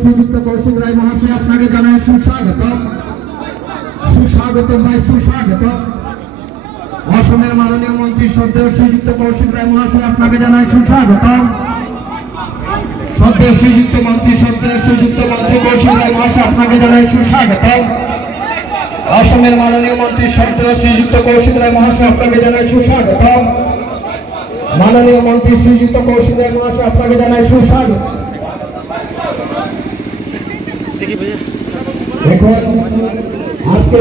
শ্রীযুক্ত কৌশিক রায় মহাশয় আপনাকে জানাই সুস্বাগত। সুস্বাগত ভাই, সুস্বাগত। অসমের মাননীয় মন্ত্রী শ্রদ্ধেয় শ্রীযুক্ত কৌশিক রায় মহাশয় আপনাকে জানাই সুস্বাগত। শ্রদ্ধেয় শ্রীযুক্ত মন্ত্রী কৌশিক রায় মহাশয় আপনাকে জানাই সুস্বাগত। অসমের মাননীয় মন্ত্রী শ্রদ্ধেয় শ্রীযুক্ত কৌশিক রায় মহাশয় আপনাকে জানাই সুস্বাগত। মাননীয় মন্ত্রী শ্রীযুক্ত কৌশিক রায় মহাশয় আপনাকে জানাই সুস্বাগত। এখন আজকে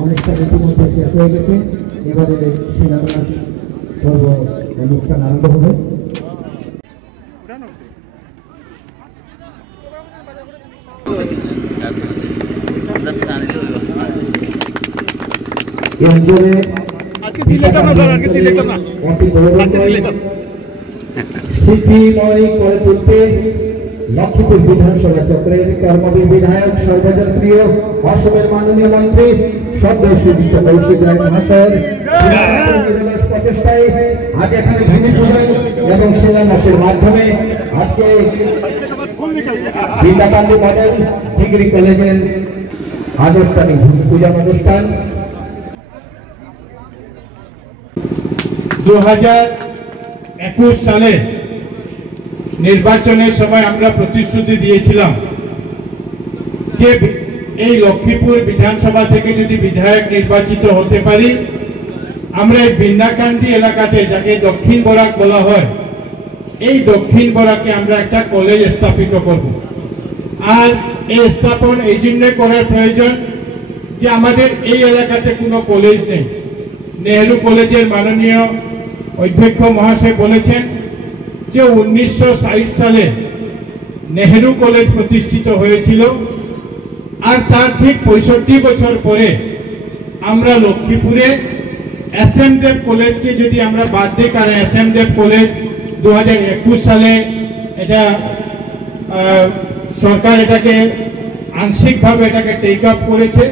অনেকটা ইতিমধ্যে শেষ হয়ে গেছে। এবারে শিলান্যাস পর্ব অনুষ্ঠান আরম্ভ হবে। স্মৃতিময় করে তুলতে লক্ষ্মীপুর বিধানসভা চক্রের কর্মবীর বিধায়ক সর্বজন প্রিয় অসমের মাননীয় মন্ত্রী শ্রদ্ধেয় শ্রীযুক্ত কৌশিক রায় মহাশয়ের প্রচেষ্টায় আজ এখানে ভূমি পূজন এবং শিলান্যাসের মাধ্যমে আজকে জিন্দাকান্দি মডেল ডিগ্রি কলেজের আনুষ্ঠানিক ভূমি পূজন অনুষ্ঠান। 2021 সালে নির্বাচনের সময় আমরা প্রতিশ্রুতি দিয়েছিলাম যে এই লক্ষ্মীপুর বিধানসভা থেকে যদি বিধায়ক নির্বাচিত হতে পারি, আমরা এই বিন্নাকান্দি এলাকাতে, যাকে দক্ষিণ বরাক বলা হয়, এই দক্ষিণ বরাকে আমরা একটা কলেজ স্থাপিত করব। আর এই স্থাপন এই জন্য করার প্রয়োজন যে আমাদের এই এলাকাতে কোনো কলেজ নেই। নেহেরু কলেজের মাননীয় অধ্যক্ষ মহাশয় বলেছেন যে 1960 সালে নেহেরু কলেজ প্রতিষ্ঠিত হয়েছিল, আর তার ঠিক 65 বছর পরে আমরা লক্ষ্মীপুরে এসএম দেব কলেজকে যদি আমরা বাদ দিই, কারণ এসএম দেব কলেজ 2021 সালে এটা সরকার এটাকে আংশিকভাবে এটাকে টেক আপ করেছে,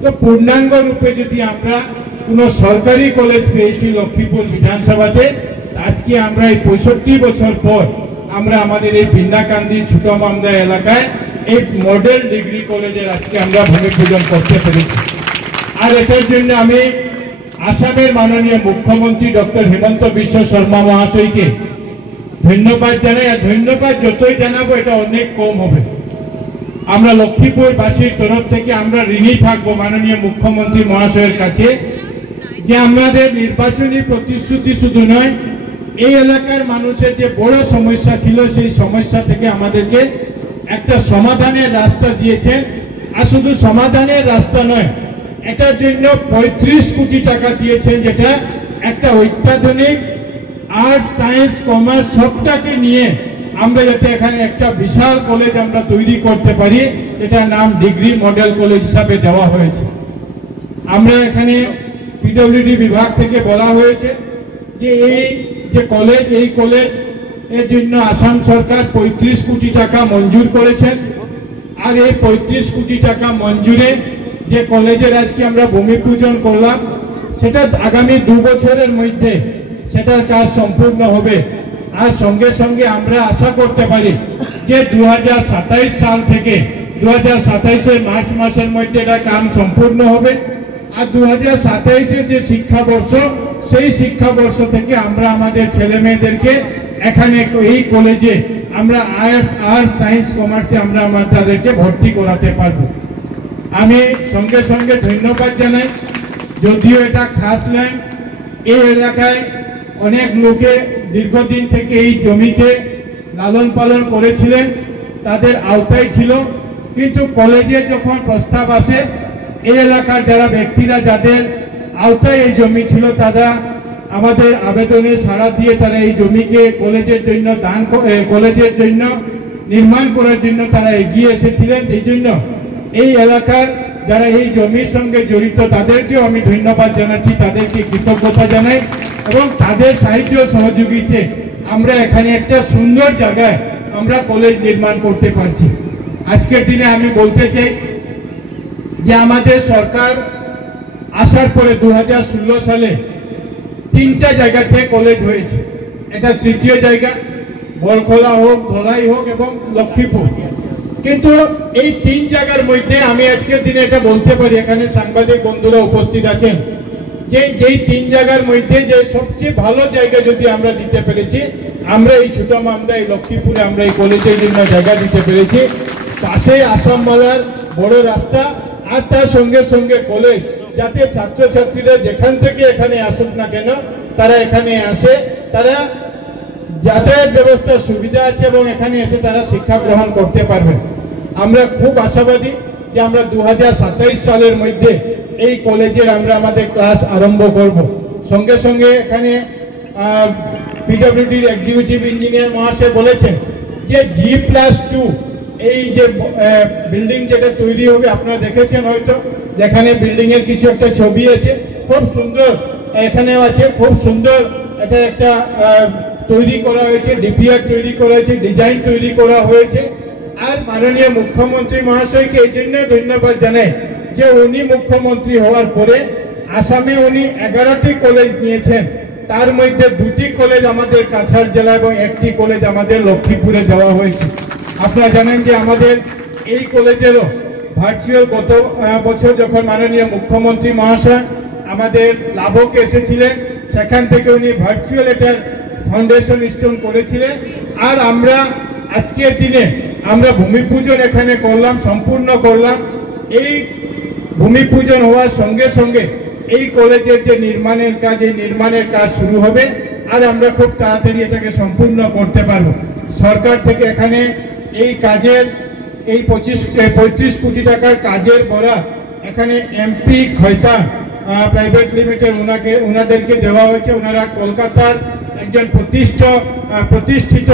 তো পূর্ণাঙ্গ রূপে যদি আমরা কোনো সরকারি কলেজ পেয়েছি লক্ষ্মীপুর বিধানসভাতে, আজকে আমরা এই 65 বছর পর আমরা আমাদের এই বিন্নাকান্দি ছোট মামদা এলাকায় এই মডেল ডিগ্রি কলেজের আজকে আমরা ভূমি পূজন করতে পেরেছি। আর এটার জন্য আমি আসামের মাননীয় মুখ্যমন্ত্রী ডক্টর হিমন্ত বিশ্ব শর্মা মহাশয়কে ধন্যবাদ জানাই। আর ধন্যবাদ যতই জানাবো এটা অনেক কম হবে। আমরা লক্ষ্মীপুরবাসীর তরফ থেকে আমরা ঋণী থাকবো মাননীয় মুখ্যমন্ত্রী মহাশয়ের কাছে যে আমাদের নির্বাচনী প্রতিশ্রুতি শুধু নয়, এই এলাকার মানুষের যে বড় সমস্যা ছিল সেই সমস্যা থেকে আমাদেরকে একটা সমাধানের রাস্তা দিয়েছেন। আর শুধু সমাধানের রাস্তা নয়, এটার জন্য 35 কোটি টাকা দিয়েছেন, যেটা একটা অত্যাধুনিক আর্টস, সায়েন্স, কমার্স সবটাকে নিয়ে আমরা যাতে এখানে একটা বিশাল কলেজ আমরা তৈরি করতে পারি, এটার নাম ডিগ্রি মডেল কলেজ হিসাবে দেওয়া হয়েছে। আমরা এখানে পিডব্লিউডি বিভাগ থেকে বলা হয়েছে যে এই যে কলেজ, এই কলেজ এর জন্য আসাম সরকার 35 কোটি টাকা মঞ্জুর করেছেন। আর এই 35 কোটি টাকা মঞ্জুরে যে কলেজের আজকে আমরা ভূমি পূজন করলাম, সেটা আগামী 2 বছরের মধ্যে সেটার কাজ সম্পূর্ণ হবে। আর সঙ্গে সঙ্গে আমরা আশা করতে পারি যে 2027 সাল থেকে 2027 মার্চ মাসের মধ্যে এটা কাম সম্পূর্ণ হবে। আর 2027 যে শিক্ষাবর্ষ, সেই শিক্ষাবর্ষ থেকে আমরা আমাদের ছেলে মেয়েদেরকে এখানে এই কলেজে আমরা আর্টস, সায়েন্স, কমার্সে আমরা তাদেরকে ভর্তি করাতে পারবো। আমি সঙ্গে সঙ্গে ধন্যবাদ জানাই, যদিও এটা খাস ল্যান্ড, এই এলাকায় অনেক লোকে দীর্ঘদিন থেকে এই জমিতে লালন পালন করেছিলেন, তাদের আওতায় ছিল, কিন্তু কলেজের যখন প্রস্তাব আসে, এই এলাকার যারা ব্যক্তিরা যাদের আওতায় এই জমি ছিল, আমাদের আবেদনে সাড়া দিয়ে তারা এই জমিকে কলেজের জন্য কলেজের জন্য নির্মাণ করার জন্য তারা এগিয়ে এসেছিলেন। এই জন্য এই এলাকার যারা এই জমির সঙ্গে জড়িত তাদেরকেও আমি ধন্যবাদ জানাচ্ছি, তাদেরকে কৃতজ্ঞতা জানাই এবং তাদের সাহায্য সহযোগিতায় আমরা এখানে একটা সুন্দর জায়গায় আমরা কলেজ নির্মাণ করতে পারছি। আজকের দিনে আমি বলতে চাই যে আমাদের সরকার আসার পরে 2016 সালে 3টা জায়গাতে কলেজ হয়েছে। এটা তৃতীয় জায়গা, বরখোলা হোক, ধলাই হোক এবং লক্ষ্মীপুর। কিন্তু এই 3 জায়গার মধ্যে আমি আজকের দিনে এটা বলতে পারি, এখানে সাংবাদিক বন্ধুরা উপস্থিত আছেন, যে যেই 3 জায়গার মধ্যে যে সবচেয়ে ভালো জায়গা যদি আমরা দিতে পেরেছি, আমরা এই ছোট মামদা এই লক্ষ্মীপুরে আমরা এই কলেজের জন্য জায়গা দিতে পেরেছি। পাশে আসামবালার বড় রাস্তা আর তার সঙ্গে সঙ্গে কলেজ, যাতে ছাত্রছাত্রীরা যেখান থেকে এখানে আসুক না কেন তারা এখানে আসে, তারা যাতায়াত ব্যবস্থার সুবিধা আছে এবং এখানে এসে তারা শিক্ষা গ্রহণ করতে পারবেন। আমরা খুব আশাবাদী যে আমরা 2027 সালের মধ্যে এই কলেজের আমরা আমাদের ক্লাস আরম্ভ করব। সঙ্গে সঙ্গে এখানে পিডব্লিউডির এক্সিকিউটিভ ইঞ্জিনিয়ার মহাশয় বলেছেন যে G+2 এই যে বিল্ডিং যেটা তৈরি হবে, আপনারা দেখেছেন হয়তো, যেখানে বিল্ডিং এর কিছু একটা ছবি আছে, খুব সুন্দর এখানেও আছে, খুব সুন্দর এটা একটা তৈরি করা হয়েছে, ডিপিআর তৈরি করা হয়েছে, ডিজাইন তৈরি করা হয়েছে। আর মাননীয় মুখ্যমন্ত্রী মহাশয়কে এই জন্য ধন্যবাদ জানাই যে উনি মুখ্যমন্ত্রী হওয়ার পরে আসামে উনি 11টি কলেজ নিয়েছেন, তার মধ্যে 2টি কলেজ আমাদের কাছাড় জেলা এবং 1টি কলেজ আমাদের লক্ষ্মীপুরে দেওয়া হয়েছে। আপনারা জানেন যে আমাদের এই কলেজেরও ভার্চুয়াল গত বছর যখন মাননীয় মুখ্যমন্ত্রী মহাশয় আমাদের লাভকে এসেছিলেন, সেখান থেকে উনি ভার্চুয়াল এটার ফাউন্ডেশন স্টোন করেছিলেন। আর আমরা আজকের দিনে আমরা ভূমি পূজন এখানে করলাম, সম্পূর্ণ করলাম। এই ভূমি পূজন হওয়ার সঙ্গে সঙ্গে এই কলেজের যে নির্মাণের কাজ, এই নির্মাণের কাজ শুরু হবে আর আমরা খুব তাড়াতাড়ি এটাকে সম্পূর্ণ করতে পারবো। সরকার থেকে এখানে এই কাজের এই 35 কোটি টাকার কাজের বরাত এখানে এমপি খৈতান প্রাইভেট লিমিটেড ওনাদেরকে দেওয়া হয়েছে। ওনারা কলকাতার একজন প্রতিষ্ঠিত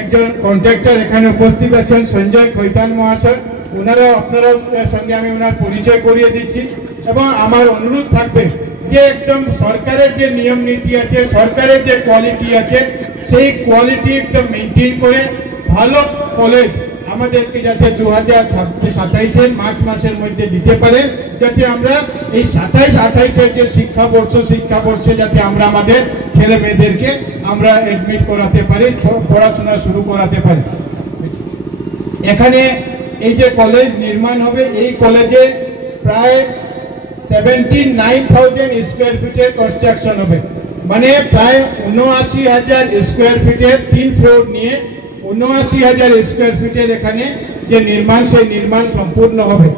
একজন কন্ট্রাক্টর এখানে উপস্থিত আছেন, সঞ্জয় খৈতান মহাশয়। ওনারাও আপনারাও সঙ্গে আমি ওনার পরিচয় করিয়ে দিচ্ছি এবং আমার অনুরোধ থাকবে যে একদম সরকারের যে নিয়ম নীতি আছে, সরকারের যে কোয়ালিটি আছে, সেই কোয়ালিটি একদম মেনটেন করে ভালো কলেজ আমাদেরকে যাতে 2027 মার্চ মাসের মধ্যে দিতে পারে, যাতে আমরা এই 27-28 যে শিক্ষাবর্ষে যাতে আমরা আমাদের ছেলে মেয়েদেরকে আমরা এডমিট করাতে পারি, পড়াশোনা শুরু করাতে পারি। এখানে এই যে কলেজ নির্মাণ হবে, এই কলেজে প্রায় 79,000 স্কোয়ার ফিটের কনস্ট্রাকশন হবে, মানে প্রায় 79,000 স্কোয়ার ফিটের 3 ফ্লোর নিয়ে 79,000 স্কোয়ার ফিটের এখানে যে নির্মাণ, সেই নির্মাণ সম্পূর্ণ হবে।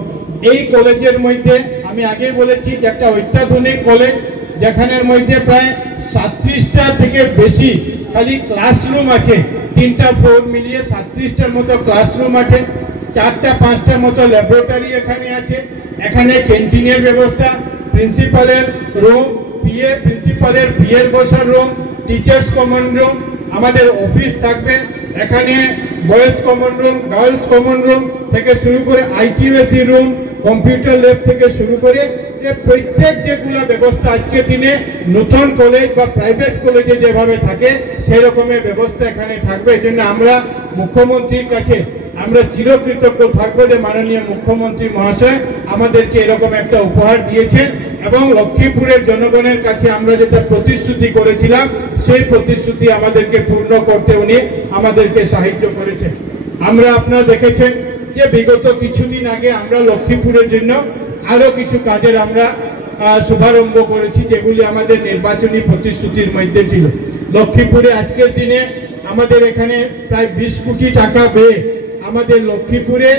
এই কলেজের মধ্যে আমি আগেই বলেছি যে একটা অত্যাধুনিক কলেজ, যেখানের মধ্যে প্রায় 37টা থেকে বেশি খালি ক্লাসরুম আছে। 3টা ফ্লোর মিলিয়ে 37টার মতো ক্লাসরুম আছে, 4-5টার মতো ল্যাবরেটরি এখানে আছে। এখানে ক্যান্টিনের ব্যবস্থা, প্রিন্সিপালের রুম, প্রিন্সিপালের বিয়ের বসার রুম, টিচার্স কমন রুম, আমাদের অফিস থাকবে। এখানে boys common room, girls common room থেকে শুরু করে আইকিউএসি রুম, কম্পিউটার ল্যাব থেকে শুরু করে প্রত্যেক যেগুলো ব্যবস্থা আজকের দিনে নতুন কলেজ বা প্রাইভেট কলেজে যেভাবে থাকে সেই রকমের ব্যবস্থা এখানে থাকবে। এই জন্য আমরা মুখ্যমন্ত্রীর কাছে আমরা চিরকৃতজ্ঞ থাকবো যে মাননীয় মুখ্যমন্ত্রী মহাশয় আমাদেরকে এরকম একটা উপহার দিয়েছেন এবং লক্ষ্মীপুরের জনগণের কাছে আমরা যেটা প্রতিশ্রুতি করেছিলাম সেই প্রতিশ্রুতি আমাদেরকে পূর্ণ করতে উনি আমাদেরকে সাহায্য করেছেন। আমরা আপনারা দেখেছেন যে বিগত কিছুদিন আগে আমরা লক্ষ্মীপুরের জন্য আরো কিছু কাজের আমরা শুভারম্ভ করেছি, যেগুলি আমাদের নির্বাচনী প্রতিশ্রুতির মধ্যে ছিল। লক্ষ্মীপুরে আজকের দিনে আমাদের এখানে প্রায় 20 কোটি টাকা ব্যয়ে আমাদের লক্ষ্মীপুরে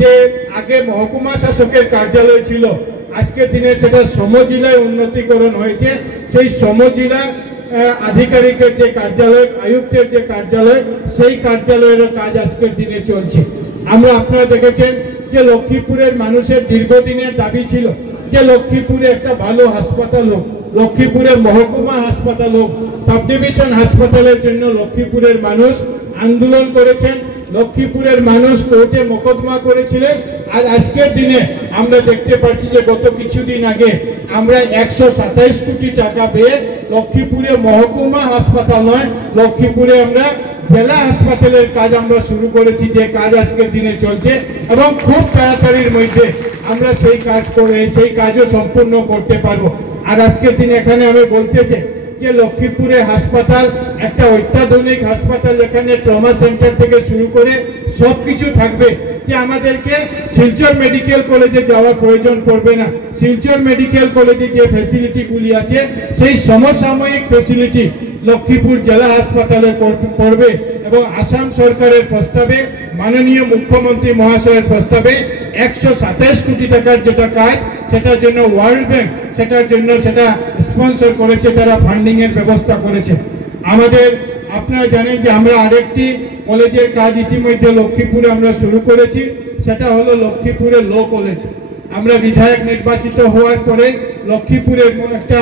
যে আগে মহকুমা শাসকের কার্যালয় ছিল, আজকের দিনে সেটা সমজেলায় উন্নতিকরণ হয়েছে। সেই সমজেলা আধিকারিকের যে কার্যালয়, আয়ুক্তের যে কার্যালয়, সেই কার্যালয়ের কাজ আজকের দিনে চলছে। আমরা আপনারা দেখেছেন যে লক্ষ্মীপুরের মানুষের দীর্ঘদিনের দাবি ছিল যে লক্ষ্মীপুরে একটা ভালো হাসপাতাল হোক, লক্ষ্মীপুরে মহকুমা হাসপাতাল হোক, সাব ডিভিশন হাসপাতালের জন্য লক্ষ্মীপুরের মানুষ আন্দোলন করেছেন, লক্ষ্মীপুরের মানুষ কোর্টে মোকদ্দমা করেছিলেন। আর আজকের দিনে আমরা দেখতে পাচ্ছি যে গত কিছুদিন আগে আমরা 127 কোটি টাকা পেয়ে লক্ষ্মীপুরে মহকুমা হাসপাতাল নয়, লক্ষ্মীপুরে আমরা জেলা হাসপাতালের কাজ আমরা শুরু করেছি, যে কাজ আজকের দিনে চলছে এবং খুব তাড়াতাড়ির মধ্যে আমরা সেই কাজও সম্পূর্ণ করতে পারবো। আর আজকের দিনে এখানে আমি বলতে চাই যে লক্ষ্মীপুরে হাসপাতাল একটা অত্যাধুনিক হাসপাতাল, এখানে ট্রমা সেন্টার থেকে শুরু করে সবকিছু থাকবে, যে আমাদেরকে শিলচর মেডিকেল কলেজে যাওয়ার প্রয়োজন পড়বে না। শিলচর মেডিকেল কলেজে যে ফ্যাসিলিটিগুলি আছে সেই সমসাময়িক ফ্যাসিলিটি লক্ষ্মীপুর জেলা হাসপাতালে পড়বে এবং আসাম সরকারের প্রস্তাবে, মাননীয় মুখ্যমন্ত্রী মহাশয়ের প্রস্তাবে 127 কোটি টাকার যেটা কাজ, সেটার জন্য ওয়ার্ল্ড ব্যাংক সেটা স্পন্সর করেছে, তারা ফান্ডিং এর ব্যবস্থা করেছে। আমাদের আপনারা জানেন যে আমরা আরেকটি কলেজের কাজ ইতিমধ্যে লক্ষ্মীপুরে আমরা শুরু করেছি, সেটা হলো লক্ষ্মীপুরের ল কলেজ। আমরা বিধায়ক নির্বাচিত হওয়ার পরে লক্ষ্মীপুরের একটা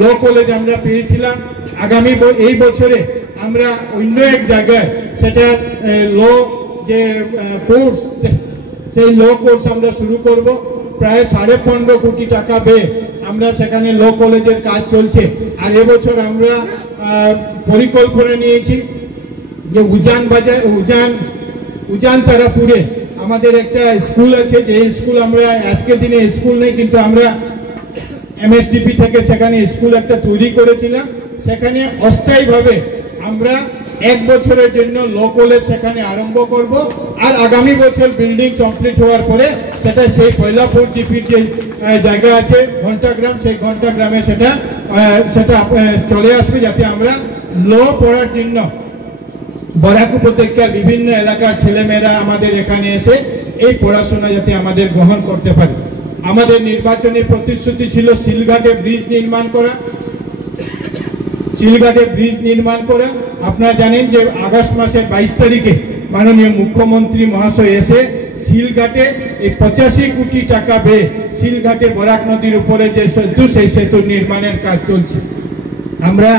ল কলেজ আমরা পেয়েছিলাম। আগামী এই বছরে আমরা অন্য এক জায়গায় সেটা ল যে কোর্স, সেই ল কোর্স আমরা শুরু করব। প্রায় 15.5 কোটি টাকা ব্যয়ে আমরা সেখানে ল কলেজের কাজ চলছে। আর এবছর আমরা পরিকল্পনা নিয়েছি যে উজান তারাপুরে আমাদের একটা স্কুল আছে, যে স্কুল আমরা আজকের দিনে স্কুল নেই, কিন্তু আমরা এমএসডিপি থেকে সেখানে স্কুল একটা তৈরি করেছিলাম। সেখানে অস্থায়ীভাবে আমরা 1 বছরের জন্য ল কলেজ সেখানে আরম্ভ করব। আর আগামী বছর বিল্ডিং কমপ্লিট হওয়ার পরে সেটা সেই পয়লাপুর জিপির যে জায়গা আছে ঘণ্টাগ্রাম, সেই ঘণ্টাগ্রামে সেটা চলে আসবে, যাতে আমরা ল পড়ার জন্য বরাক উপত্যকার বিভিন্ন এলাকার ছেলেমেয়েরা আমাদের এখানে এসে এই পড়াশোনা যাতে আমাদের গ্রহণ করতে পারে। আমাদের নির্বাচনী প্রতিশ্রুতি ছিল শিলঘাটে ব্রিজ নির্মাণ করা। আপনারা জানেন যে আগস্ট মাসের 22 তারিখে মাননীয় মুখ্যমন্ত্রী মহাশয় এসে শিলঘাটে এই 85 কোটি টাকা ব্যয়ে শিলঘাটে বরাক নদীর উপরে যে সেতু, সেই সেতু নির্মাণের কাজ চলছে। আমরা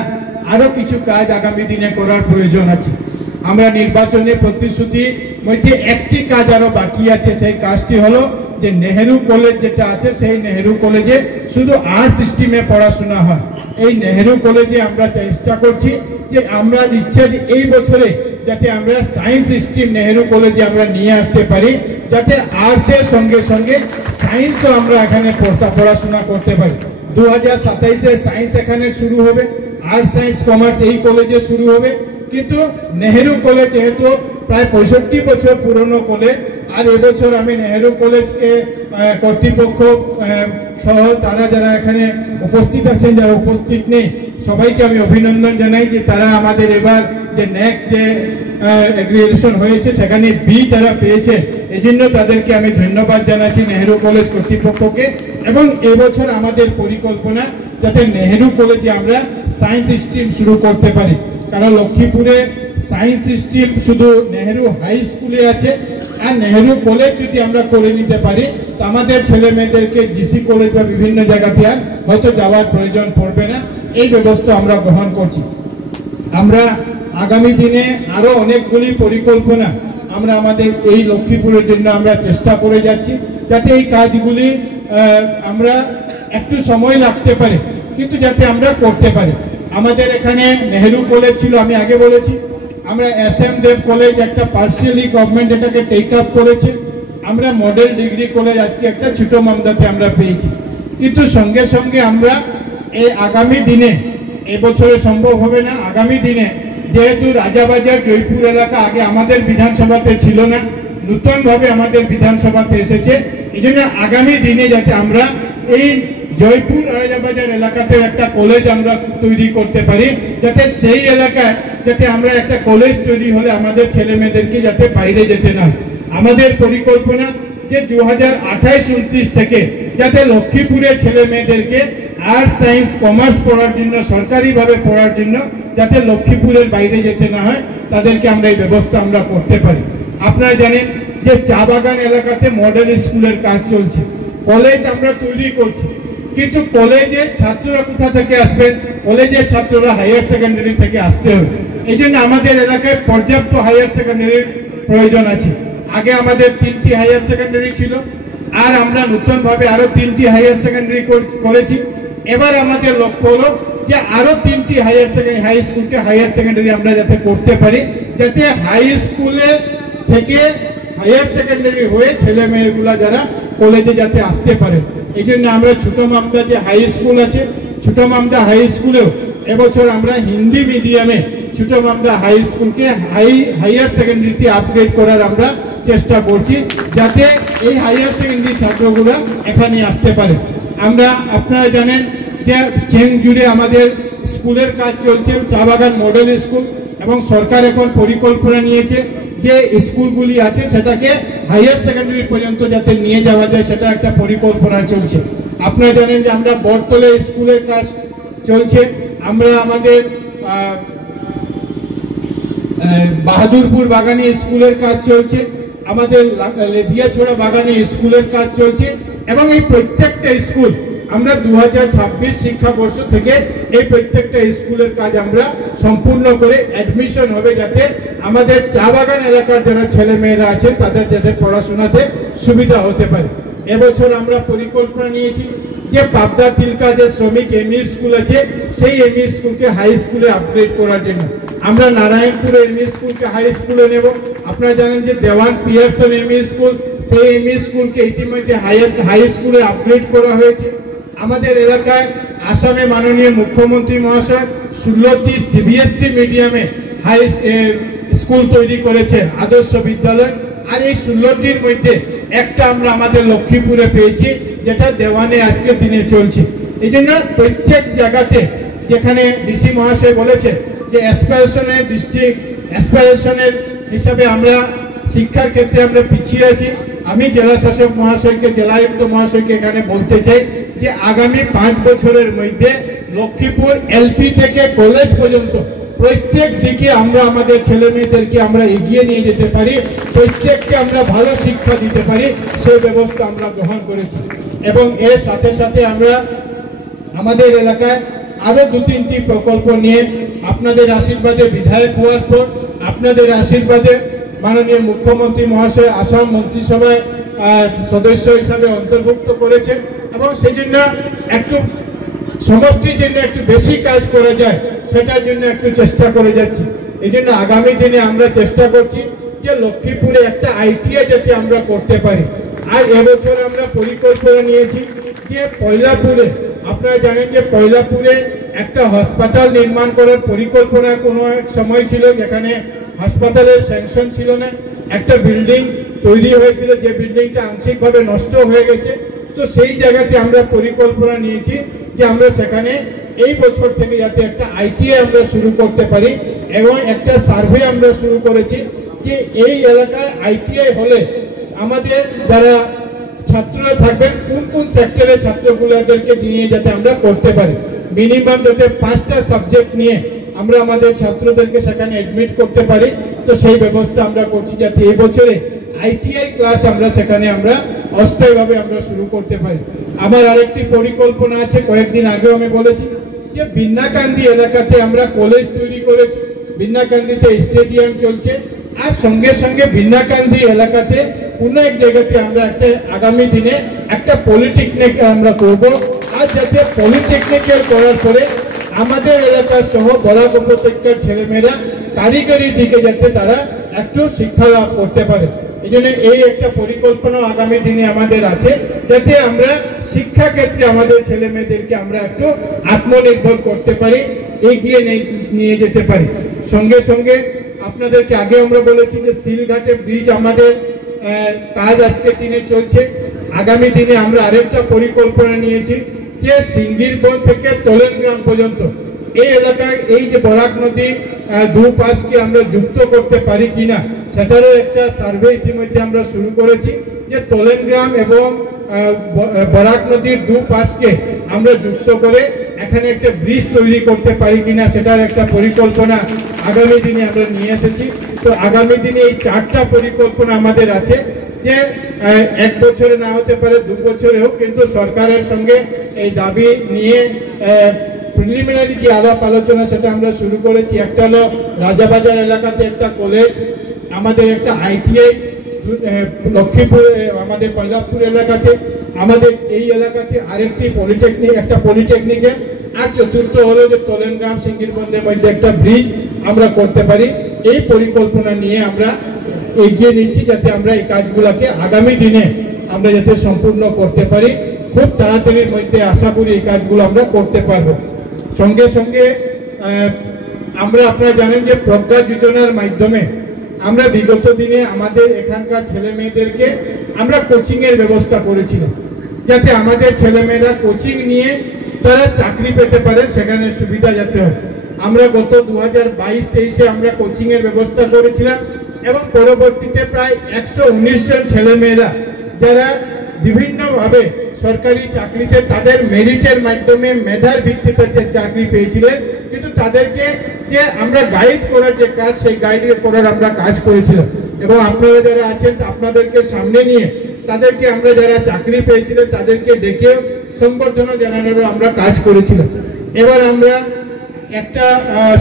আরো কিছু কাজ আগামী দিনে করার প্রয়োজন আছে। আমরা নির্বাচনের প্রতিশ্রুতির মধ্যে একটি কাজ আরো বাকি আছে, সেই কাজটি হলো যে নেহেরু কলেজ যেটা আছে, সেই নেহেরু কলেজে শুধু আর্টস স্ট্রিমে পড়াশোনা হয়। এই নেহেরু কলেজে আমরা চেষ্টা করছি যে আমরা ইচ্ছা যে এই বছরে যাতে আমরা সায়েন্স স্ট্রিম নেহেরু কলেজে আমরা নিয়ে আসতে পারি, যাতে আর্টসের সঙ্গে সঙ্গে সায়েন্সও আমরা এখানে পড়াশোনা করতে পারি। 2027-এ সায়েন্স এখানে শুরু হবে, আর্টস সায়েন্স কমার্স এই কলেজে শুরু হবে। কিন্তু নেহেরু কলেজ যেহেতু প্রায় 65 বছর পুরনো কলেজ, আর এবছর আমি নেহেরু কলেজকে কর্তৃপক্ষ সহ তারা যারা এখানে উপস্থিত আছেন, যারা উপস্থিত নেই, সবাইকে আমি অভিনন্দন জানাই যে তারা আমাদের এবার যে ন্যাক যে এগ্রিগেশন হয়েছে সেখানে বি তারা পেয়েছে, এই জন্য তাদেরকে আমি ধন্যবাদ জানাচ্ছি নেহেরু কলেজ কর্তৃপক্ষকে। এবং এবছর আমাদের পরিকল্পনা যাতে নেহেরু কলেজে আমরা সায়েন্স স্ট্রিম শুরু করতে পারি, কারণ লক্ষ্মীপুরে সায়েন্স স্ট্রিম শুধু নেহেরু হাই স্কুলে আছে। আর নেহেরু কলেজ যদি আমরা করে নিতে পারি, তো আমাদের ছেলে মেয়েদেরকে জিসি কলেজ বা বিভিন্ন জায়গাতে আর হয়তো যাওয়ার প্রয়োজন পড়বে না। এই ব্যবস্থা আমরা গ্রহণ করছি। আমরা আগামী দিনে আরো অনেকগুলি পরিকল্পনা আমরা আমাদের এই লক্ষ্মীপুরের জন্য আমরা চেষ্টা করে যাচ্ছি, যাতে এই কাজগুলি আমরা একটু সময় লাগতে পারে, কিন্তু যাতে আমরা করতে পারি। আমাদের এখানে নেহেরু কলেজ ছিল, আমি আগে বলেছি। আমরা এসএম দেব কলেজ একটা পার্সিয়ালি গভর্নমেন্ট এটাকে টেক আপ করেছে। আমরা মডেল ডিগ্রি কলেজ আজকে একটা ছোট মামদাতে আমরা পেয়েছি। কিন্তু সঙ্গে সঙ্গে আমরা এই আগামী দিনে, এবছরে সম্ভব হবে না, আগামী দিনে যেহেতু রাজাবাজার জয়পুর এলাকা আগে আমাদের বিধানসভাতে ছিল না, নতুনভাবে আমাদের বিধানসভাতে এসেছে, এই জন্য আগামী দিনে যাতে আমরা এই জয়পুর রাজাবাজার এলাকাতে একটা কলেজ আমরা তৈরি করতে পারি, যাতে সেই এলাকায় যাতে আমরা একটা কলেজ তৈরি হলে আমাদের ছেলে মেয়েদেরকে যাতে বাইরে যেতে না। আমাদের পরিকল্পনা যে 2028-29 থেকে যাতে লক্ষ্মীপুরের ছেলে মেয়েদেরকে আর্টস সায়েন্স কমার্স পড়ার জন্য, সরকারিভাবে পড়ার জন্য যাতে লক্ষ্মীপুরের বাইরে যেতে না হয়, তাদেরকে আমরা এই ব্যবস্থা আমরা করতে পারি। আপনারা জানেন যে চা বাগান এলাকাতে মডেল স্কুলের কাজ চলছে, কলেজ আমরা তৈরি করছি। কিন্তু কলেজের ছাত্ররা কোথা থেকে আসবেন? কলেজের ছাত্ররা হায়ার সেকেন্ডারি থেকে আসতে হবে। এই জন্য আমাদের এলাকায় পর্যাপ্ত হায়ার সেকেন্ডারির প্রয়োজন আছে। আগে আমাদের 3টি হায়ার সেকেন্ডারি ছিল, আর আমরা নতুনভাবে আরো 3টি হায়ার সেকেন্ডারি করেছি। এবার আমাদের লক্ষ্য হলো যে আরো 3টি হাই স্কুলকে হায়ার সেকেন্ডারি আমরা যাতে করতে পারি, যাতে হাই স্কুলে থেকে হায়ার সেকেন্ডারি হয়ে ছেলে মেয়েগুলা যারা কলেজে যাতে আসতে পারে। এই জন্য আমরা ছোট মামদা যে হাই স্কুল আছে, ছোট মামদা হাই স্কুলেও এবছর আমরা হিন্দি মিডিয়ামে ছোট মামদা হাই স্কুলকে হায়ার সেকেন্ডারিতে আপগ্রেড করার আমরা চেষ্টা করছি, যাতে এই হায়ার সেকেন্ডারি ছাত্রগুলা এখানে আসতে পারে। আমরা আপনারা জানেন যে চেং জুড়ে আমাদের স্কুলের কাজ চলছে, চা বাগান মডেল স্কুল, এবং সরকার এখন পরিকল্পনা নিয়েছে যে স্কুলগুলি আছে সেটাকে হায়ার সেকেন্ডারি পর্যন্ত যাতে নিয়ে যাওয়া যায়, সেটা একটা পরিকল্পনা চলছে। আপনারা জানেন যে আমরা বটতলে স্কুলের কাজ চলছে, আমরা আমাদের বাহাদুরপুর বাগানে স্কুলের কাজ চলছে, আমাদের লেদিয়াছড়া বাগানে স্কুলের কাজ চলছে, এবং এই প্রত্যেকটা স্কুল আমরা 2026 শিক্ষাবর্ষ থেকে এই প্রত্যেকটা স্কুলের কাজ আমরা সম্পূর্ণ করে অ্যাডমিশন হবে, যাতে আমাদের চা বাগান এলাকার যারা ছেলে মেয়েরা আছেন তাদের যাতে পড়াশোনাতে সুবিধা হতে পারে। এবছর আমরা পরিকল্পনা নিয়েছি যে পাবদা তিলকা যে শ্রমিক এমই স্কুল আছে সেই এমই স্কুলকে হাই স্কুলে আপগ্রেড করার জন্য আমরা নারায়ণপুরে এমই স্কুলকে হাই স্কুলে নেব। আপনারা জানেন যে দেওয়ান পিয়ারসন এমই স্কুল, সেই এমই স্কুলকে ইতিমধ্যে হাই স্কুলে আপগ্রেড করা হয়েছে। আমাদের এলাকায় আসামে মাননীয় মুখ্যমন্ত্রী মহাশয় 16টি সিবিএসসি মিডিয়ামে হাই স্কুল তৈরি করেছেন, আদর্শ বিদ্যালয়। আর এই 16টির মধ্যে একটা আমরা আমাদের লক্ষ্মীপুরে পেয়েছি, যেটা দেওয়ানে আজকে দিনে চলছে। এই জন্য প্রত্যেক জায়গাতে যেখানে ডিসি মহাশয় বলেছে যে অ্যাসপিরেশনের ডিস্ট্রিক্ট, অ্যাসপিরেশনের হিসাবে আমরা শিক্ষার ক্ষেত্রে আমরা পিছিয়ে আছি। আমি জেলা শাসক মহাশয়কে, জেলায়ুক্ত মহাশয়কে এখানে বলতে চাই যে আগামী 5 বছরের মধ্যে লক্ষ্মীপুর এলপি থেকে কলেজ পর্যন্ত প্রত্যেক দিকে আমরা আমাদের ছেলে মেয়েদেরকে আমরা এগিয়ে নিয়ে যেতে পারি, প্রত্যেককে আমরা ভালো শিক্ষা দিতে পারি, সেই ব্যবস্থা আমরা গ্রহণ করেছি। এবং এর সাথে সাথে আমরা আমাদের এলাকায় আরো 2-3টি প্রকল্প নিয়ে আপনাদের আশীর্বাদে বিধায়ক হওয়ার পর আপনাদের আশীর্বাদে মাননীয় মুখ্যমন্ত্রী মহাশয় আসাম মন্ত্রিসভায় সদস্য হিসাবে অন্তর্ভুক্ত করেছেন, এবং সেই জন্য একটু সমষ্টির জন্য একটু বেশি কাজ করা যায় সেটার জন্য একটু চেষ্টা করে যাচ্ছি। এই জন্য আগামী দিনে আমরা চেষ্টা করছি যে লক্ষ্মীপুরে একটা আইটিআই যাতে আমরা করতে পারি। আর এবছর আমরা পরিকল্পনা নিয়েছি যে পয়লাপুরে, আপনারা জানেন যে পয়লাপুরে একটা হাসপাতাল নির্মাণ করার পরিকল্পনা কোনো এক সময় ছিল, যেখানে হাসপাতালের স্যাংশন ছিল না, একটা বিল্ডিং তৈরি হয়েছিল, যে বিল্ডিংটা আংশিকভাবে নষ্ট হয়ে গেছে। তো সেই জায়গাতে আমরা পরিকল্পনা নিয়েছি যে আমরা সেখানে এই বছর থেকে যাতে একটা আইটিআই আমরা শুরু করতে পারি, এবং একটা সার্ভে আমরা শুরু করেছি যে এই এলাকায় আইটিআই হলে আমাদের যারা ছাত্ররা থাকবেন কোন কোন সেক্টরের ছাত্রগুলোদেরকে নিয়ে যাতে আমরা করতে পারি, মিনিমাম যাতে 5টা সাবজেক্ট নিয়ে আমরা আমাদের ছাত্রদেরকে সেখানে এডমিট করতে পারি। তো সেই ব্যবস্থা আমরা করছি যাতে এই বছরে আইটিআই ক্লাস আমরা সেখানে আমরা অস্থায়ীভাবে আমরা শুরু করতে পারি। আমার আরেকটি পরিকল্পনা আছে, কয়েকদিন আগেও আমি বলেছি যে বিন্নাকান্দি এলাকাতে আমরা কলেজ তৈরি করেছি, বিন্নাকান্দিতে স্টেডিয়াম চলছে, আর সঙ্গে সঙ্গে বিন্নাকান্দি এলাকাতে কোনো এক জায়গাতে আমরা একটা আগামী দিনে একটা পলিটেকনিক আমরা করব। আর যাতে পলিটেকনিক্যাল করার পরে আমাদের এলাকার সহ বরাক উপত্যকার ছেলেমেয়েরা কারিগরি দিকে যাতে তারা একটু শিক্ষা লাভ করতে পারে। এই জন্য এই একটা পরিকল্পনা আগামী দিনে আমাদের আছে, যাতে আমরা শিক্ষা ক্ষেত্রে আমাদের ছেলে মেয়েদেরকে আমরা একটু আত্মনির্ভর করতে পারি, এগিয়ে নিয়ে যেতে পারি। সঙ্গে সঙ্গে আপনাদেরকে আগে আমরা বলেছি যে সিলঘাটে ব্রিজ আমাদের কাজ আজকের দিনে চলছে। আগামী দিনে আমরা আরেকটা পরিকল্পনা নিয়েছি যে সিঙ্গিরবন থেকে তোলেনগ্রাম পর্যন্ত এই এলাকায় এই যে বরাক নদী দুপাশকে আমরা যুক্ত করতে পারি কিনা সেটারও একটা সার্ভে ইতিমধ্যে আমরা শুরু করেছি, যে তোলেনগ্রাম এবং বরাক নদীর দুপাশকে আমরা যুক্ত করে এখানে একটা ব্রিজ তৈরি করতে পারি কিনা সেটার একটা পরিকল্পনা আগামী দিনে আমরা নিয়ে এসেছি। তো আগামী দিনে এই 4টা পরিকল্পনা আমাদের আছে, যে 1 বছরে না হতে পারে 2 বছরে হোক, কিন্তু সরকারের সঙ্গে এই দাবি নিয়ে প্রিলিমিনারি যে আলাপ আলোচনা সেটা আমরা শুরু করেছি। একটা হলো রাজাবাজার এলাকাতে একটা কলেজ, আমাদের একটা ITI লক্ষ্মীপুর, আমাদের কৈলাসপুর এলাকাতে, আমাদের এই এলাকাতে আরেকটি পলিটেকনিক, একটা পলিটেকনিকের, আর চতুর্থ হলো যে তোলেনগ্রাম সিঙ্গিরবন্দের মধ্যে একটা ব্রিজ আমরা করতে পারি। এই পরিকল্পনা নিয়ে আমরা এগিয়ে নিচ্ছি যাতে আমরা এই কাজগুলোকে আগামী দিনে আমরা যাতে সম্পূর্ণ করতে পারি। খুব তাড়াতাড়ির মধ্যে আশা করি এই কাজগুলো আমরা করতে পারবো। সঙ্গে সঙ্গে আমরা, আপনারা জানেন যে প্রজ্ঞা যোজনার মাধ্যমে আমরা বিগত দিনে আমাদের এখানকার ছেলে মেয়েদেরকে আমরা কোচিংয়ের ব্যবস্থা করেছিলাম, যাতে আমাদের ছেলেমেয়েরা কোচিং নিয়ে তারা চাকরি পেতে পারে, সেখানে সুবিধা যাতে হয়। আমরা গত 2022-23-এ আমরা কোচিংয়ের ব্যবস্থা করেছিলাম এবং পরবর্তীতে প্রায় 119 জন ছেলেমেয়েরা যারা বিভিন্নভাবে সরকারি চাকরিতে তাদের মেরিটের মাধ্যমে মেধার ভিত্তিতে চাকরি পেয়েছিলেন, কিন্তু তাদেরকে যে আমরা গাইড করার যে কাজ, সেই গাইড করার আমরা কাজ করেছিলাম। এবং আপনারা যারা আছেন আপনাদেরকে সামনে নিয়ে তাদেরকে আমরা যারা চাকরি পেয়েছিলেন তাদেরকে ডেকে সংবর্ধনা জানানোরও আমরা কাজ করেছিলাম। এবার আমরা একটা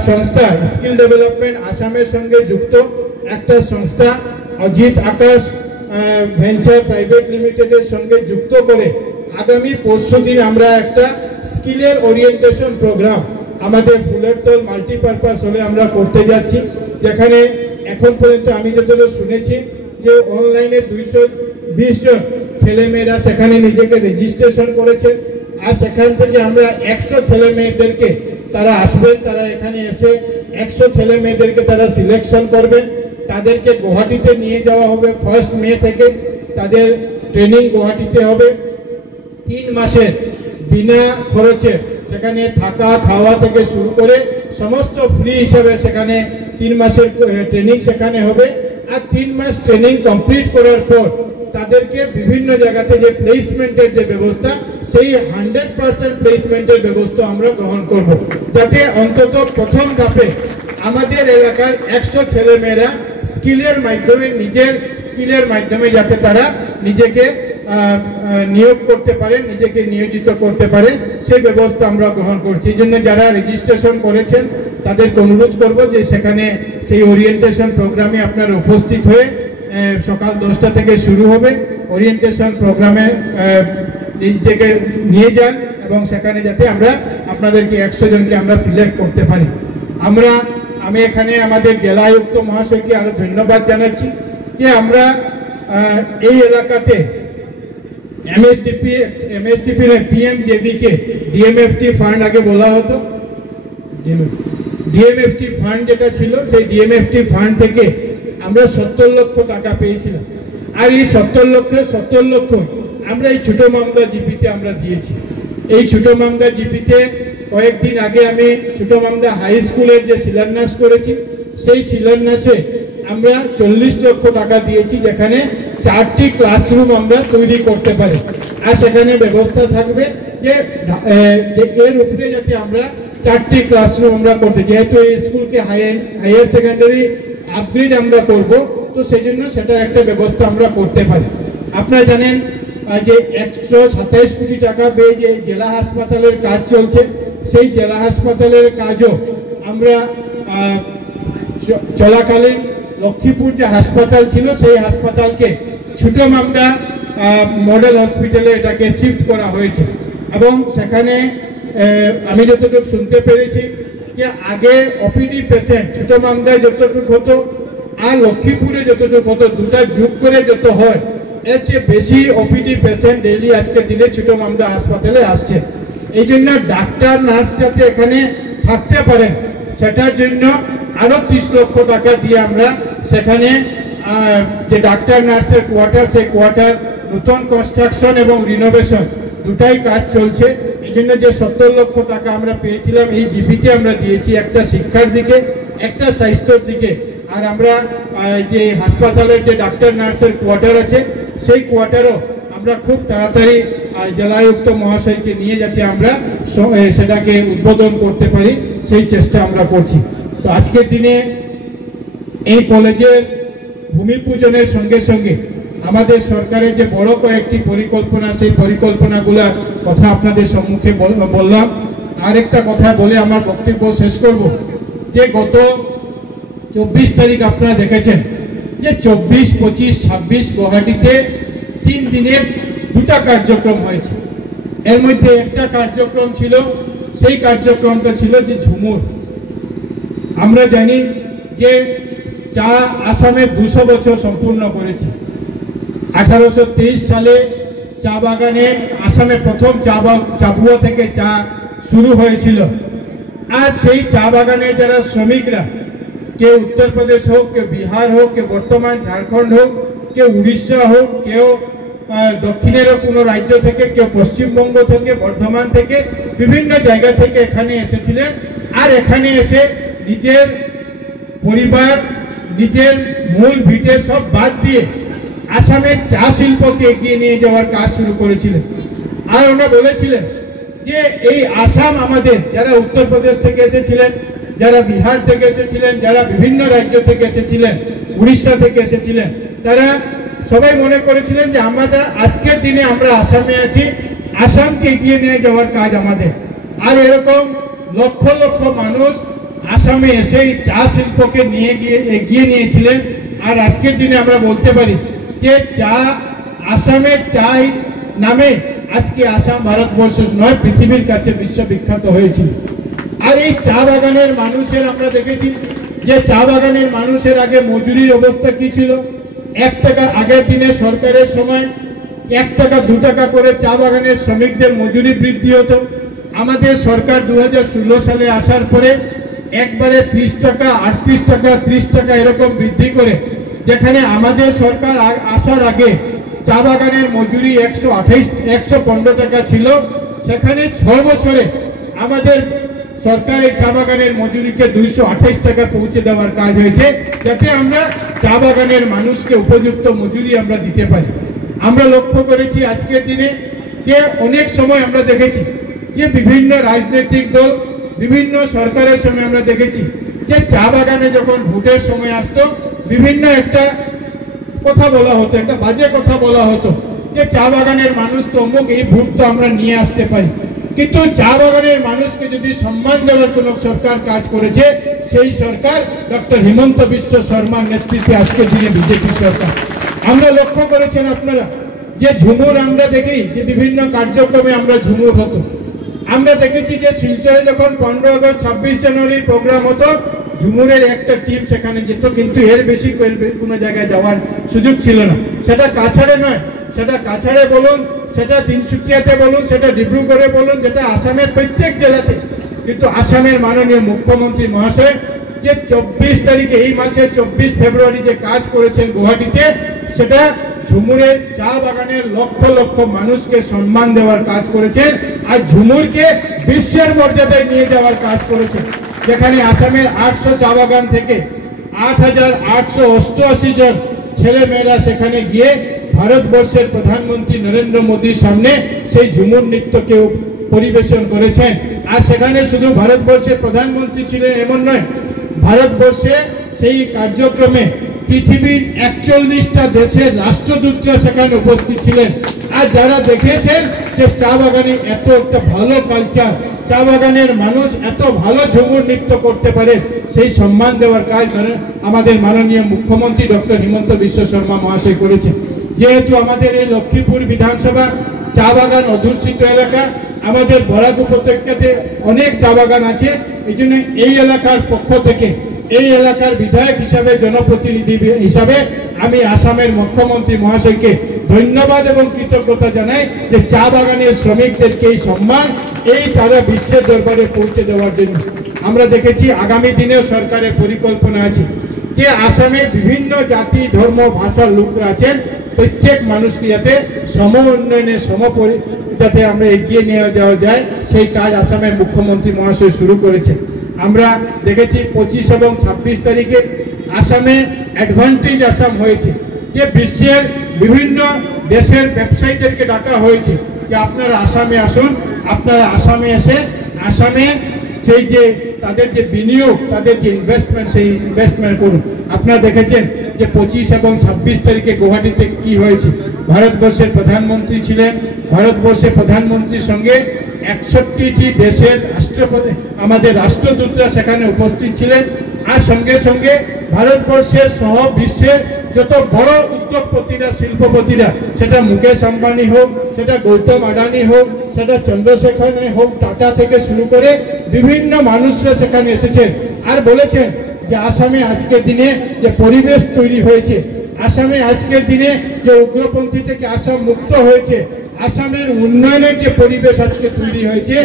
সংস্থা, স্কিল ডেভেলপমেন্ট আসামের সঙ্গে যুক্ত একটা সংস্থা অজিত আকাশ ভেঞ্চার প্রাইভেট লিমিটেডের সঙ্গে যুক্ত করে আগামী পরশুদিন আমরা একটা স্কিলের ওরিয়েন্টেশন প্রোগ্রাম আমাদের ফুলেরতল মাল্টিপারপাস হলে আমরা করতে যাচ্ছি, যেখানে এখন পর্যন্ত আমি যতদূর শুনেছি যে অনলাইনে 220 জন ছেলেমেয়েরা সেখানে নিজেকে রেজিস্ট্রেশন করেছে। আর সেখান থেকে আমরা 100 ছেলে মেয়েদেরকে তারা আসবেন, তারা এখানে এসে 100 ছেলে মেয়েদেরকে তারা সিলেকশন করবেন। তাদেরকে গুয়াহাটিতে নিয়ে যাওয়া হবে 1 মে থেকে, তাদের ট্রেনিং গুয়াহাটিতে হবে 3 মাসের বিনা খরচে, সেখানে থাকা খাওয়া থেকে শুরু করে সমস্ত ফ্রি হিসাবে সেখানে 3 মাসের ট্রেনিং সেখানে হবে। আর 3 মাস ট্রেনিং কমপ্লিট করার পর তাদেরকে বিভিন্ন জায়গাতে যে প্লেসমেন্টের যে ব্যবস্থা, সেই 100% প্লেসমেন্টের ব্যবস্থা আমরা গ্রহণ করব, যাতে অন্তত প্রথম ধাপে আমাদের এলাকার 100 ছেলে মেয়েরা স্কিলের মাধ্যমে, নিজের স্কিলের মাধ্যমে যাতে তারা নিজেকে নিয়োগ করতে পারেন, নিজেকে নিয়োজিত করতে পারেন, সেই ব্যবস্থা আমরা গ্রহণ করছি। এই জন্য যারা রেজিস্ট্রেশন করেছেন তাদেরকে অনুরোধ করব যে সেখানে সেই ওরিয়েন্টেশন প্রোগ্রামে আপনারা উপস্থিত হয়ে সকাল 10টা থেকে শুরু হবে। ওরিয়েন্টেশন প্রোগ্রামে নিজেকে নিয়ে যান এবং সেখানে যাতে আমরা আপনাদেরকে 100 জনকে আমরা সিলেক্ট করতে পারি। আমি এখানে আমাদের জেলা আয়ুক্ত মহাশয়কে আরো ধন্যবাদ জানাচ্ছি যে আমরা এই এলাকাতে MSDP PMJB-কে DMFT ফান্ড আগে বলা হতো, DMFT ফান্ড যেটা ছিল সেই DMFT ফান্ড থেকে আমরা 70 লক্ষ টাকা পেয়েছিলাম। আর এই 70 লক্ষ আমরা এই ছোট মামদা জিপিতে আমরা দিয়েছি। এই ছোট মামদা জিপিতে কয়েকদিন আগে আমি ছোট মামদা হাই স্কুলের যে শিলান্যাস করেছি, সেই শিলান্যাসে আমরা 40 লক্ষ টাকা দিয়েছি, যেখানে 4টি ক্লাসরুম আমরা তৈরি করতে পারি। আর সেখানে ব্যবস্থা থাকবে যে এর উপরে যাতে আমরা 4টি ক্লাসরুম আমরা করতে, যেহেতু এই স্কুলকে হায়ার সেকেন্ডারি আপগ্রেড আমরা করব, তো সেই জন্য সেটা একটা ব্যবস্থা আমরা করতে পারি। আপনারা জানেন যে 127 কোটি টাকা ব্যয়ে যে জেলা হাসপাতালের কাজ চলছে, সেই জেলা হাসপাতালের কাজও আমরা চলাকালীন লক্ষ্মীপুর যে হাসপাতাল ছিল সেই হাসপাতালকে ছোট মামদা মডেল হসপিটালে এটাকে শিফট করা হয়েছে। এবং সেখানে আমি যতটুকু শুনতে পেরেছি যে আগে ওপিডি পেশেন্ট ছোট মামদায় যতটুকু হতো আর লক্ষ্মীপুরে যতটুকু হতো, দুটা যোগ করে যত হয়, এর চেয়ে বেশি ওপিডি পেশেন্ট ডেইলি আজকের দিনে ছোট মামদা হাসপাতালে আসছে। এই জন্য ডাক্তার নার্স যাতে এখানে থাকতে পারেন, সেটার জন্য আরো 30 লক্ষ টাকা দিয়ে আমরা সেখানে যে ডাক্তার নার্সের কোয়ার্টার, সেই কোয়ার্টার নতুন কনস্ট্রাকশন এবং রিনোভেশন দুটাই কাজ চলছে। এই জন্য যে 70 লক্ষ টাকা আমরা পেয়েছিলাম এই জিপিতে আমরা দিয়েছি, একটা শিক্ষার দিকে, একটা স্বাস্থ্যের দিকে। আর আমরা যে হাসপাতালের যে ডাক্তার নার্সের কোয়ার্টার আছে, সেই কোয়ার্টারও আমরা খুব তাড়াতাড়ি জেলায়ুক্ত মহাশয়কে নিয়ে যাতে আমরা সেটাকে উদ্বোধন করতে পারি, সেই চেষ্টা আমরা করছি। তো আজকের দিনে এই কলেজের ভূমি পূজনের সঙ্গে সঙ্গে আমাদের সরকারের যে বড় কয়েকটি পরিকল্পনা, সেই পরিকল্পনাগুলোর কথা আপনাদের সম্মুখে বললাম। আরেকটা কথা বলে আমার বক্তব্য শেষ করব, যে গত 24 তারিখ আপনারা দেখেছেন যে 24, 25, 26 গুয়াহাটিতে 3 দিনের 2টা কার্যক্রম হয়েছে। এর মধ্যে একটা কার্যক্রম ছিল, সেই কার্যক্রমটা ছিল যে ঝুমুর। আমরা জানি যে চা আসামে 200 বছর সম্পূর্ণ করেছে। 1823 সালে চা বাগানে আসামে প্রথম চাবুয়া থেকে চা শুরু হয়েছিল। আর সেই চা বাগানের যারা শ্রমিকরা, কেউ উত্তরপ্রদেশ হোক, কেউ বিহার হোক, কেউ বর্তমান ঝাড়খণ্ড হোক, কেউ উড়িষ্যা হোক, কেউ দক্ষিণেরও কোনো রাজ্য থেকে, কেউ পশ্চিমবঙ্গ থেকে, বর্ধমান থেকে, বিভিন্ন জায়গা থেকে এখানে এসেছিলেন। আর এখানে এসে নিজের পরিবার, নিজের মূল ভিটে সব বাদ দিয়ে আসামের চা শিল্পকে এগিয়ে নিয়ে যাওয়ার কাজ শুরু করেছিলেন। আর ওনারা বলেছিলেন যে এই আসাম আমাদের, যারা উত্তরপ্রদেশ থেকে এসেছিলেন, যারা বিহার থেকে এসেছিলেন, যারা বিভিন্ন রাজ্য থেকে এসেছিলেন, উড়িষ্যা থেকে এসেছিলেন, তারা সবাই মনে করেছিলেন যে আমাদের আজকের দিনে আমরা আসামে আছি, আসামকে এগিয়ে নিয়ে যাওয়ার কাজ আমাদের। আর এরকম লক্ষ লক্ষ মানুষ আসামে এসে এই চা শিল্পকে এগিয়ে নিয়েছিলেন। আর আজকের দিনে আমরা বলতে পারি যে চা, আসামের চাই নামে আজকে আসাম ভারতবর্ষের নয়, পৃথিবীর কাছে বিশ্ববিখ্যাত হয়েছিল। আর এই চা বাগানের মানুষের আমরা দেখেছি যে চা বাগানের মানুষের আগে মজুরির অবস্থা কি ছিল। 1 টাকা, আগের দিনে সরকারের সময় 1 টাকা 2 টাকা করে চা বাগানের শ্রমিকদের মজুরি বৃদ্ধি হতো। আমাদের সরকার 2016 সালে আসার পরে একবারে 30 টাকা, 38 টাকা, 30 টাকা এরকম বৃদ্ধি করে, যেখানে আমাদের সরকার আসার আগে চা বাগানের মজুরি 115 টাকা ছিল, সেখানে 6 বছরে আমাদের সরকার এই চা বাগানের মজুরিকে 228 টাকা পৌঁছে দেওয়ার কাজ হয়েছে, যাতে আমরা চা বাগানের মানুষকে উপযুক্ত মজুরি আমরা দিতে পারি। আমরা লক্ষ্য করেছি আজকের দিনে যে অনেক সময় আমরা দেখেছি যে বিভিন্ন রাজনৈতিক দল, বিভিন্ন সরকারের সময় আমরা দেখেছি যে চা বাগানে যখন ভোটের সময় আসতো, বিভিন্ন একটা কথা বলা হতো, একটা বাজে কথা বলা হতো যে চা বাগানের মানুষ তো অমুক, এই ভোট তো আমরা নিয়ে আসতে পারি। কিন্তু চা বাগানের মানুষকে যদি সম্মান দেওয়ার কোন সরকার কাজ করেছে, সেই সরকার ডক্টর হিমন্ত বিশ্ব শর্মার নেতৃত্বে আজকের দিনে বিজেপি সরকার। আমরা লক্ষ্য করেছেন আপনারা যে ঝুমুর আমরা দেখি যে বিভিন্ন কার্যক্রমে আমরা ঝুমুর হতো। আমরা দেখেছি যে শিলচরে যখন 15 আগস্ট 26 জানুয়ারির প্রোগ্রাম হতো, ঝুমুরের একটা টিম সেখানে যেত, কিন্তু এর বেশি কোনো জায়গায় যাওয়ার সুযোগ ছিল না। সেটা কাছাড়ে নয়, সেটা কাছাড়ে বলুন, সেটা তিনসুকিয়াতে বলুন, সেটা ডিব্রুগড়ে বলুন, যেটা আসামের প্রত্যেক জেলাতে। কিন্তু আসামের মাননীয় মুখ্যমন্ত্রী মহাশয় যে 24 তারিখে, এই মাসের 24 ফেব্রুয়ারি যে কাজ করেছেন গুয়াহাটিতে, সেটা ঝুমুরের চা বাগানের লক্ষ লক্ষ মানুষকে সম্মান দেওয়ার কাজ করেছেন। আর ঝুমুরকে বিশ্বের মর্যাদায় নিয়ে যাওয়ার কাজ করেছেন, যেখানে আসামের 800 চা বাগান থেকে 8,888 জন ছেলে মেয়েরা সেখানে গিয়ে ভারতবর্ষের প্রধানমন্ত্রী নরেন্দ্র মোদীর সামনে সেই ঝুমুর নৃত্যকে পরিবেশন করেছেন। আর সেখানে শুধু ভারতবর্ষের প্রধানমন্ত্রী ছিলেন এমন নয়, ভারতবর্ষে সেই কার্যক্রমে পৃথিবীর 41টা দেশের রাষ্ট্রদূতরা সেখানে উপস্থিত ছিলেন। আর যারা দেখেছেন যে চা বাগানে এত একটা ভালো কালচার, চা বাগানের মানুষ এত ভালো ঝুমুর নৃত্য করতে পারে, সেই সম্মান দেওয়ার কাজ আমাদের মাননীয় মুখ্যমন্ত্রী ডক্টর হিমন্ত বিশ্ব শর্মা মহাশয় করেছেন। যেহেতু আমাদের এই লক্ষ্মীপুর বিধানসভা চা বাগান অধ্যুষিত এলাকা, আমাদের বরাক উপত্যকাতে অনেক চা বাগান আছে, এই জন্য এই এলাকার পক্ষ থেকে, এই এলাকার বিধায়ক হিসাবে, জনপ্রতিনিধি হিসাবে আমি আসামের মুখ্যমন্ত্রী মহাশয়কে ধন্যবাদ এবং কৃতজ্ঞতা জানাই যে চা বাগানের শ্রমিকদেরকে এই সম্মান এই তারা বিশ্বের দরবারে পৌঁছে দেওয়ার জন্য। আমরা দেখেছি আগামী দিনেও সরকারের পরিকল্পনা আছে যে আসামে বিভিন্ন জাতি, ধর্ম, ভাষার লোকরা আছেন, প্রত্যেক মানুষকে যাতে সম উন্নয়নে যাতে আমরা এগিয়ে নিয়ে যাওয়া যায়, সেই কাজ আসামের মুখ্যমন্ত্রী মহাশয় শুরু করেছেন। আমরা দেখেছি 25 এবং 26 তারিখে আসামে অ্যাডভান্টেজ আসাম হয়েছে, যে বিশ্বের বিভিন্ন দেশের ব্যবসায়ীদেরকে ডাকা হয়েছে যে আপনারা আসামে আসুন, আপনারা আসামে এসে আসামে সেই যে তাদের যে বিনিয়োগ, তাদের যে ইনভেস্টমেন্ট, সেই ইনভেস্টমেন্ট করুন। আপনারা দেখেছেন যে 25 এবং 26 তারিখে গুয়াহাটিতে কি হয়েছে। ভারতবর্ষের প্রধানমন্ত্রী ছিলেন, ভারতবর্ষের প্রধানমন্ত্রীর সঙ্গে 61টি দেশের রাষ্ট্রপতি আমাদের রাষ্ট্রদূতরা সেখানে উপস্থিত ছিলেন। আর সঙ্গে সঙ্গে ভারতবর্ষের সহ বিশ্বের যত বড় উদ্যোগপতিরা, শিল্পপতিরা, সেটা মুকেশ আম্বানি হোক, সেটা গৌতম আডানি হোক, সেটা চন্দ্রশেখর হোক, টাটা থেকে শুরু করে বিভিন্ন মানুষরা সেখানে এসেছেন আর বলেছেন যে আসামে আজকের দিনে যে পরিবেশ তৈরি হয়েছে, আসামে আজকের দিনে যে উগ্রপন্থী থেকে আসাম মুক্ত হয়েছে, আসামের উন্নয়নের যে পরিবেশ আজকে তৈরি হয়েছে,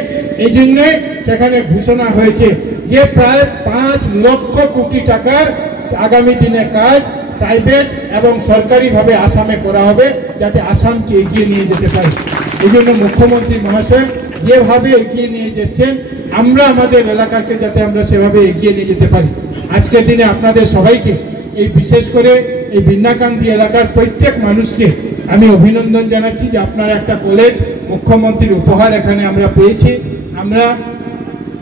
এই জন্যই সেখানে ঘোষণা হয়েছে যে প্রায় 5 লক্ষ কোটি টাকার আগামী দিনে কাজ প্রাইভেট এবং সরকারিভাবে আসামে করা হবে, যাতে আসামকে এগিয়ে নিয়ে যেতে পারে। এই জন্য মুখ্যমন্ত্রী মহাশয় যেভাবে এগিয়ে নিয়ে যাচ্ছেন, আমরা আমাদের এলাকাকে যাতে আমরা সেভাবে এগিয়ে নিয়ে যেতে পারি। আজকের দিনে আপনাদের সবাইকে, এই বিশেষ করে এই বিন্নাকান্দি এলাকার প্রত্যেক মানুষকে আমি অভিনন্দন জানাচ্ছি যে আপনারা একটা কলেজ মুখ্যমন্ত্রীর উপহার এখানে আমরা পেয়েছি। আমরা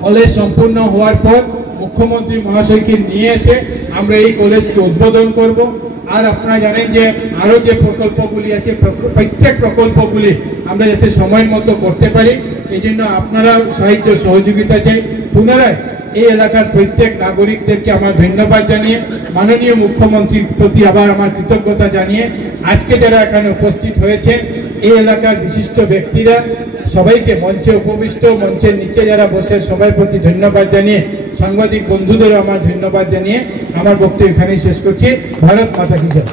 কলেজ সম্পূর্ণ হওয়ার পর মুখ্যমন্ত্রী মহাশয়কে নিয়ে এসে আমরা এই কলেজকে উদ্বোধন করব। আর আপনারা জানেন যে আরও যে প্রকল্পগুলি আছে, প্রত্যেক প্রকল্পগুলি আমরা যাতে সময় মতো করতে পারি, এই জন্য আপনারা সাহায্য সহযোগিতা চাই। পুনরায় এই এলাকার প্রত্যেক নাগরিকদেরকে আমার ধন্যবাদ জানিয়ে, মাননীয় মুখ্যমন্ত্রীর প্রতি আবার আমার কৃতজ্ঞতা জানিয়ে, আজকে যারা এখানে উপস্থিত হয়েছে এই এলাকার বিশিষ্ট ব্যক্তিরা সবাইকে, মঞ্চে উপবিষ্ট, মঞ্চের নিচে যারা বসে, সবাই প্রতি ধন্যবাদ জানিয়ে, সাংবাদিক বন্ধুদেরও আমার ধন্যবাদ জানিয়ে আমার বক্তব্য এখানেই শেষ করছি। ভারত মাতা কি জয়।